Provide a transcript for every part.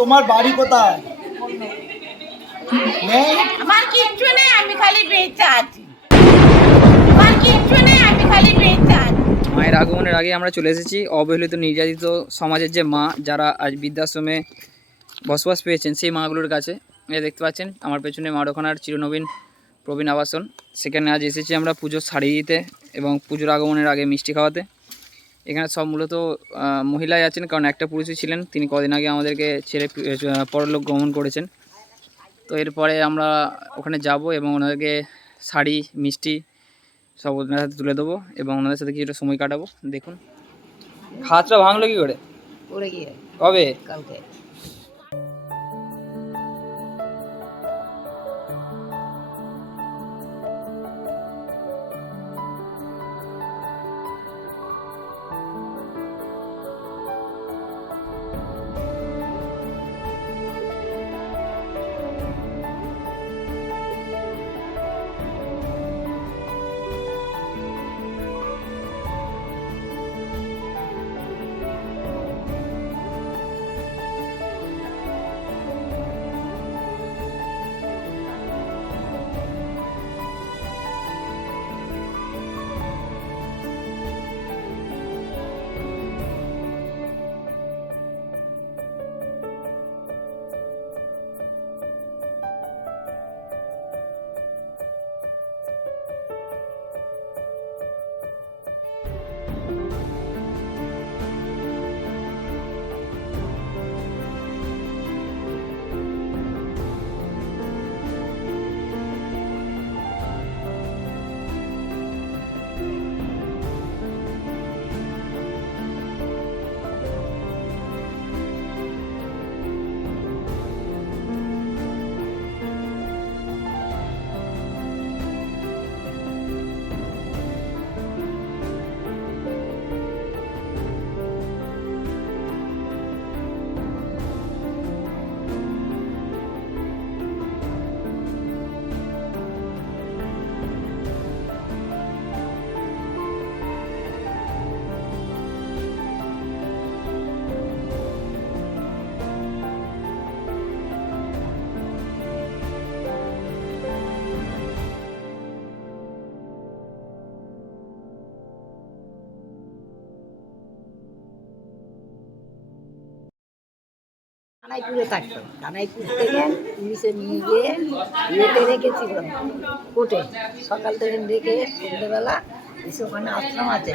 তোমার বাড়ি কোথায়? নেই? আমার কিচ্ছু নেই, আমি খালি বেঁচে আছি। আমার কিচ্ছু নেই, আমি খালি বেঁচে আছি। মায়ের আগমনের আগে আমরা চলে এসেছি অবহেলিত নির্যাতিত সমাজের যে মা যারা আজ বৃদ্ধাশ্রমে বসবাস পেয়েছেন সেই মাগুলোর কাছে। এই দেখতে পাচ্ছেন আমার পেছনে মা ওখানার চিরনবীন প্রবীণ আবাসন, সেখানে আজ এসেছি আমরা পুজোর শাড়ি দিতে এবং পুজোর আগমনের আগে মিষ্টি খাওয়াতে। এখানে সব মূলত মহিলাই আছেন, কারণ একটা পুরুষই ছিলেন, তিনি কদিন আগে আমাদেরকে ছেড়ে পরলোক গমন করেছেন। তো এরপরে আমরা ওখানে যাব এবং ওনাদেরকে শাড়ি মিষ্টি সব ওনাদের হাতে তুলে দেবো এবং ওনাদের সাথে কিছুটা সময় কাটাবো। দেখুন হাতটা ভাঙলো কি করে? পড়ে গিয়ে কবে? কালকে। কানাইপুরে থাকতো, কানাইপুর থেকে পুলিশে নিয়ে গিয়ে ইয়েতে রেখেছিল কোর্টে। সকাল থেকে রেখে সন্ধ্যেবেলা এসে ওখানে আশ্রম আছে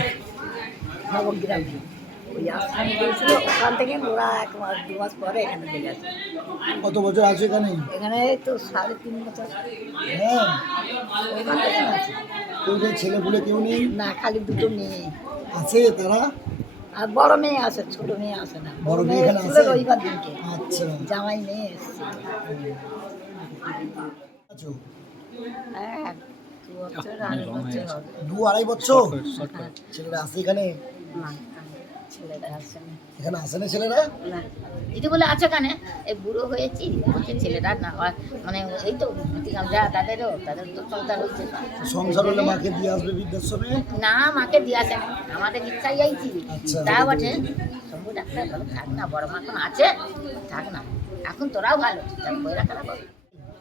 নবগ্রামে, ওই আশ্রমে গিয়েছিল। ওখান থেকে ওরা 1 মাস 2 মাস পরে এখানে চলে আসে। কত বছর আছে এখানে? এখানে তো 3.5 বছর। হ্যাঁ, ওখান থেকে আছে কেউ নেই? ছেলে বলে কেউ নেই? না, খালি 2টো মেয়ে আছে তারা? আর বড় মেয়ে আছে, ছোট মেয়ে আসে না। বড় মেয়ে মেয়ে এখানে ছিল আছে? রবিবার দিনকে, আচ্ছা জামাই মেয়ে এসেছিল। আচ্ছা, হ্যাঁ, 2 বছর 2.5 বছর হবে। 2-2.5 বছর হ্যাঁ। ছেলেরা আছে এখানে? না, ছেলেরা আসে না। এখানে আসে না ছেলেরা? না, এটা বলে আছে কানে এই বুড়ো হয়েছি বলছে ছেলেরা না মানে এই তো যা তাদের তো সংসার হচ্ছে। সংসার হলে মাকে দিয়ে আসবে বৃদ্ধাশ্রমে? না, মাকে দিয়ে আসে না, আমাদের ইচ্ছাই আইছি। আচ্ছা। তা বটে শম্ভু ডাক্তার বলে থাক না, বড় মা এখন আছে, থাক না, এখন তোরাও ভালো বইরা খারাপ হবে।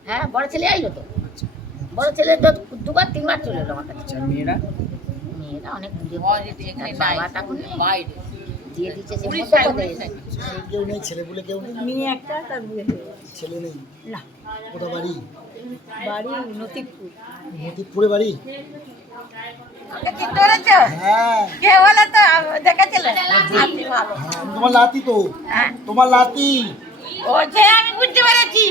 হ্যাঁ, বড় ছেলে আইলো তো, বড় ছেলে তো 2বার 3বার চলে এলো আমার কাছে। মেয়েরা মেয়েরা অনেক দূরে, বাবা তখন দিয়ে দিচ্ছে সে মধ্যে কেউ নেই? ছেলে বলে কেউ নেই? মেয়ে একটা, তার বিয়ে হয়ে গেছে। ছেলে নেই? না, কোথা বাড়ি? বাড়ি নতিপুর। মতিপুরে বাড়ি? হ্যাঁ কে বলে তো দেখেছিল? আপনি ভালো। হ্যাঁ, আমি তোমার লাতি তো। হ্যাঁ, তোমার লাতি। ও যে আমি বুঝতে পেরেছি,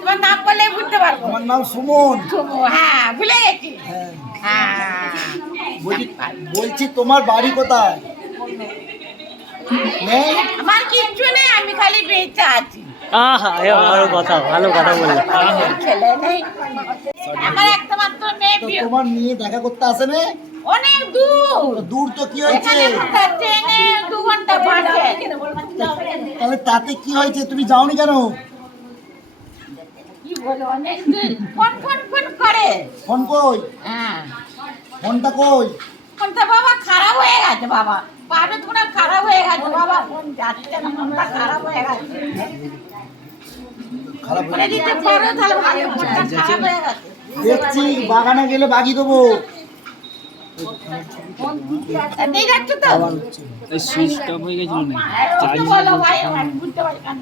তোমার নাম বললে বুঝতে পারবো। আমার নাম সুমন। হ্যাঁ, ভুলে গেছি। হ্যাঁ, হ্যাঁ, বলছি তোমার বাড়ি কোথায়? নেই? আমার কিচ্ছু নেই, আমি খালি বেঁচে আছি। ভালো কথা বললে। ছেলে নেই, আমার একটা মাত্র মেয়ে। তো তোমার মেয়ে দেখা করতে আসে না? অনেক দূর, দূর তো কি হয়েছে? এখানে ট্রেনে 2 ঘন্টা বাসে। তাহলে তাতে কি হয়েছে? তুমি যাওনি কেন? কি বলো, অনেক দূর। ফোন ফোন ফোন করে। ফোন কই? হ্যাঁ, ফোনটা কই? ফোনটা বাবা খারাপ হয়ে গেছে বাবা, পাটা পুরো খারাপ হয়ে গেছে বাবা, ফোন যাচ্ছে না, মনটা খারাপ হয়ে গেছে। খারাপ করে দিতে পারো তাহলে ভালো, মনটা খারাপ হয়ে গেছে। দেখছি বাগানে গেলে বাগি দেবো। নিয়ে যাচ্ছ তো? সুইচ অফ হয়ে গেছিল না বলো ভাই, আমি বুঝতে পারি না।